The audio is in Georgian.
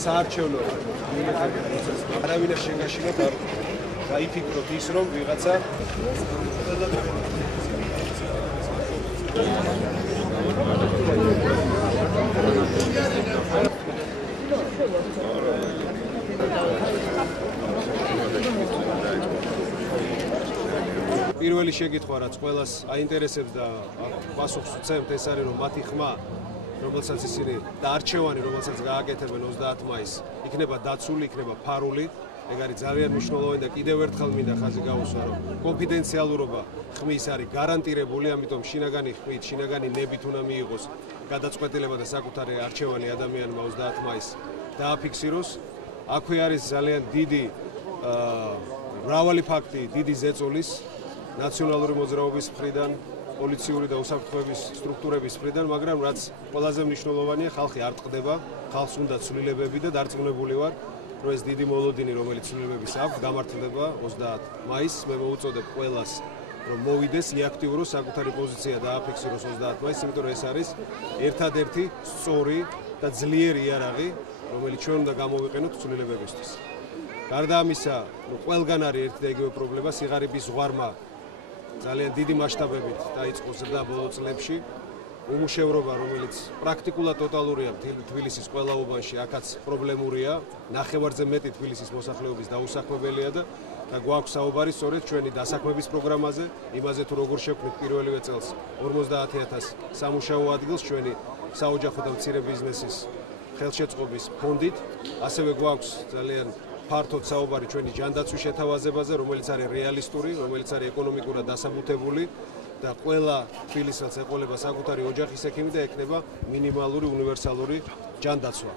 საარჩევნო პროცესი არავინ არ შეგაშინოთ არ გაიფიქროთ ის რომ ვიღაცა პირველი შეკითხვა რაც ყველას აინტერესებს და პასუხს უცემთ ეს არის რომ მათი ხმა რომელსაც ისინი და არჩევანი რომელსაც გააკეთებენ 30 მაისს იქნება დაცული, იქნება ფარული. ეგ არის ძალიან მნიშვნელოვანი და კიდევ ერთხელ მინდა ხაზი გაუსვა რომ კონფიდენციალურობა ხმის არის გარანტირებული, ამიტომ შინაგანი ხმით, შინაგანი ნებით უნდა მიიღოს გადაწყვეტილება და საკუთარი არჩევანი ადამიანმა 30 მაისს დააფიქსიროს. აქვე არის ძალიან დიდი მრავალი ფაქტი, დიდი ზეწოლის ნაციონალური მოძრაობის მხრიდან, პოლიციური და უსაფრთხოების სტრუქტურების მხრიდან, მაგრამ რაც ყველაზე მნიშვნელოვანია, ხალხი არ ტყდება, ხალხს უნდა ცვლილებები და დარწმუნებული ვარ, რომ ეს დიდი მოლოდინი, რომელიც ცვლილებების აქვს, გამართლდება 30 მაისს. მე მოუწოდებ ყველას, რომ მოვიდეს, იაქტიუროს საკუთარი პოზიცია დააფიქსიროს 30 მაისს, იმიტომ რომ ეს არის ერთადერთი სწორი და ძლიერი იარაღი, რომელიც ჩვენ უნდა გამოვიყენოთ ცვლილებებისთვის. გარდა ამისა, ყველგან არის ერთი და იგივე პრობლემა, სიღარიბის ზღვარმა ძალიან დიდი მასშტაბებით დაიწყო ზრდა ბოლო წლებში. უმუშევრობა, რომელიც პრაქტიკულად ტოტალურია თბილისის ყველა უბანში, აქაც პრობლემურია. ნახევარზე მეტი თბილისის მოსახლეობის დაუსაქმებელია და გვაქვს საუბარი სწორედ ჩვენი დასაქმების პროგრამაზე, იმაზე თუ როგორ შევქმნით პირველივე წელს 50,000 სამუშაო ადგილს ჩვენი საოჯახო და მცირე ბიზნესის ხელშეწყობის ფონდით. ასევე გვაქვს ძალიან ფართოდ საუბარი ჩვენი ჯანდაცვის შეთავაზებაზე, რომელიც არის რეალისტური, რომელიც არის ეკონომიკურად დასაბუთებული და ყველა თბილისელს ეყოლება საკუთარი ოჯახის ექიმი და ექნება მინიმალური უნივერსალური ჯანდაცვა.